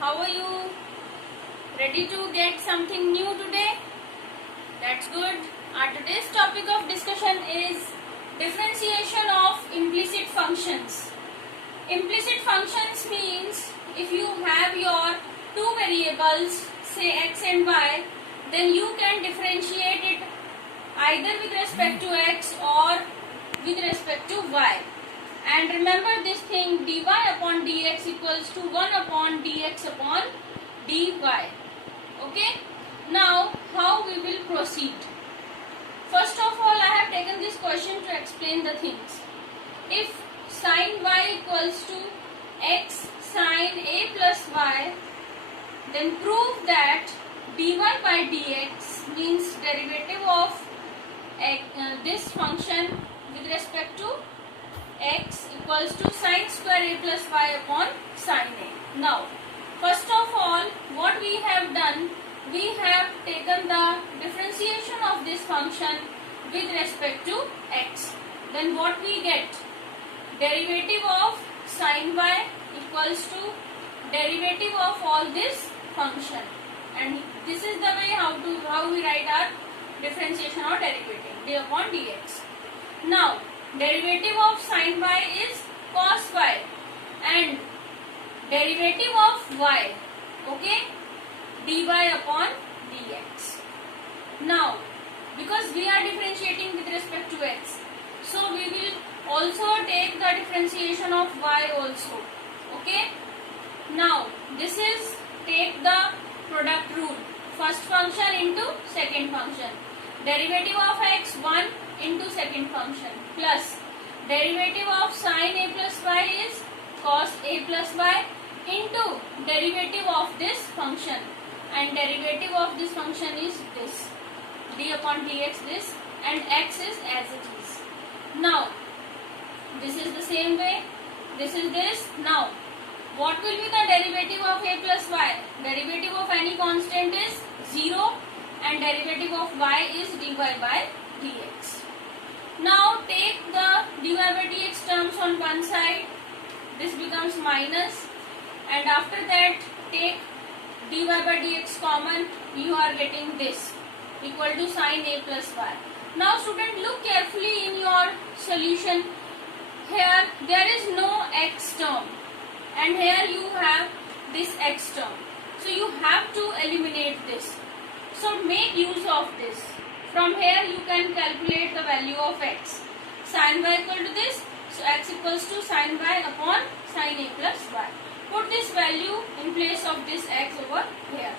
How are you? Ready to get something new today? That's good. Our today's topic of discussion is differentiation of implicit functions. Implicit functions means if you have your two variables, say x and y, then you can differentiate it either with respect to x or with respect to y. And remember this thing, dy upon dx equals to 1 upon dx upon dy. Okay? Now, how we will proceed? First of all, I have taken this question to explain the things. If sin y equals to x sin a plus y, then prove that dy by dx means derivative of this function with respect to x equals to sin square a plus y upon sin a. Now, first of all, what we have done, we have taken the differentiation of this function with respect to x. Then what we get? Derivative of sin y equals to derivative of all this function. And this is the way how we write our differentiation or derivative, d upon dx. Now, derivative of sin y is cos y and derivative of y, okay, dy upon dx. Now, because we are differentiating with respect to x, so we will also take the differentiation of y also, okay. Now, this is take the product rule, first function into second function, derivative of x 1 into second function plus derivative of sin a plus y is cos a plus y into derivative of this function, and derivative of this function is this d upon dx, this, and x is as it is. Now this is the same way, this is this. Now what will be the derivative of a plus y? Derivative of any constant is 0 and derivative of y is dy by dx. Now take the dy by dx terms on one side, this becomes minus, and after that take dy by dx common, you are getting this equal to sin a plus y. Now student, look carefully in your solution. Here there is no x term and here you have this x term. So you have to eliminate this. So make use of this. From here you can calculate the value of x. Sin y equal to this. So x equals to sin y upon sin a plus y. Put this value in place of this x over here.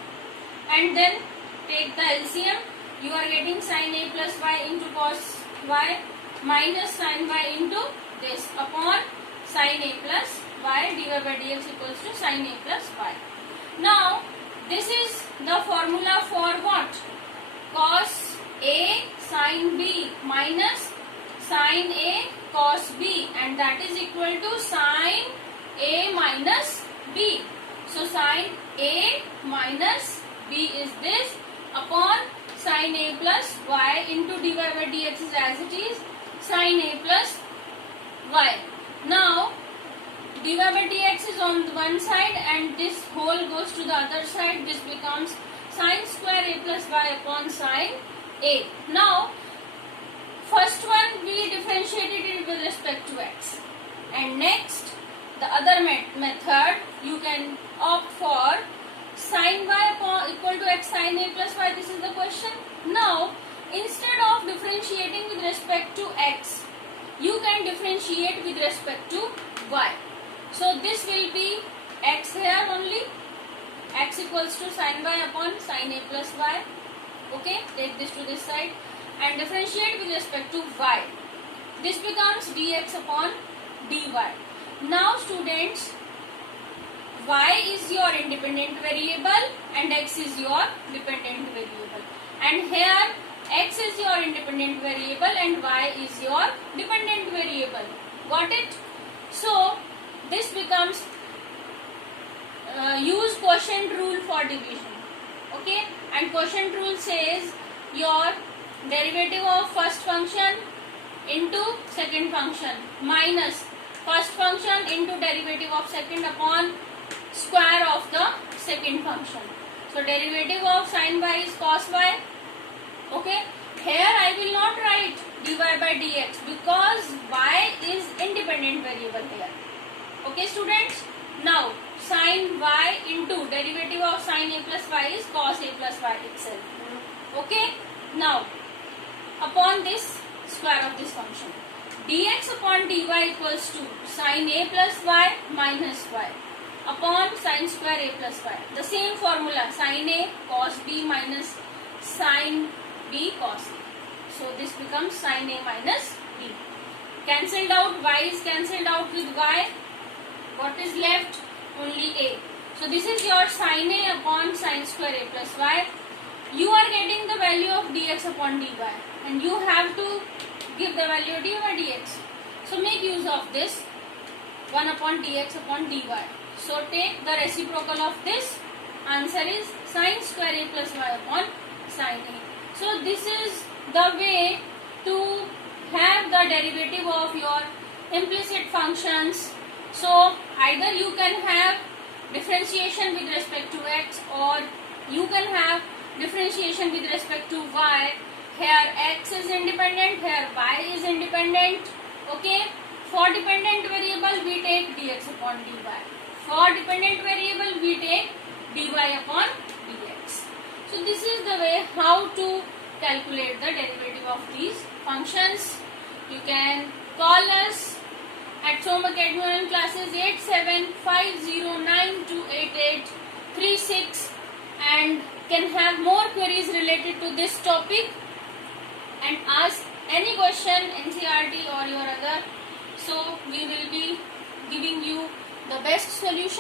And then take the LCM. You are getting sin a plus y into cos y minus sin y into this upon sin a plus y, dy by dx equals to sin a plus y. Now this is the formula for what? Cos a sin b minus sin a cos b, and that is equal to sin a minus b. So sin a minus b is this upon sin a plus y into dy by dx is as it is sin a plus y. Now dy by dx is on one side and this whole goes to the other side. This becomes sin square a plus y upon sin a. Now first one we differentiated it with respect to x, and next the other method you can opt for sin y upon equal to x sin a plus y. This is the question. Now instead of differentiating with respect to x, you can differentiate with respect to y. So this will be x here only, x equals to sin y upon sin a plus y. Okay, take this to this side and differentiate with respect to y. This becomes dx upon dy. Now students, y is your independent variable and x is your dependent variable, and here x is your independent variable and y is your dependent variable. Got it? So this becomes use quotient rule for division. Okay, and quotient rule says your derivative of first function into second function minus first function into derivative of second upon square of the second function. So derivative of sin y is cos y. Okay. Here I will not write dy by dx because y is independent variable here. Okay students. Now sin y into derivative of sin a plus y is cos a plus y itself. Okay. Now upon this square of this function, dx upon dy equals to sin a plus y minus y upon sin square a plus y. The same formula, sin a cos b minus sin b cos a. So this becomes sin a minus b. Cancelled out, y is cancelled out with y. What is left? Only a. So this is your sin a upon sin square a plus y. You are getting the value of dx upon dy and you have to give the value of dy by dx. So make use of this 1 upon dx upon dy. So take the reciprocal of this. Answer is sin square a plus y upon sin a. So this is the way to have the derivative of your implicit functions. So either you can have differentiation with respect to x or you can have differentiation with respect to y. Here x is independent, here y is independent. Okay. For dependent variable we take dx upon dy. For dependent variable we take dy upon dx. So this is the way how to calculate the derivative of these functions. You can call us at Som Academy online classes 8750928836 and can have more queries related to this topic and ask any question NCERT or your other. So we will be giving you the best solution.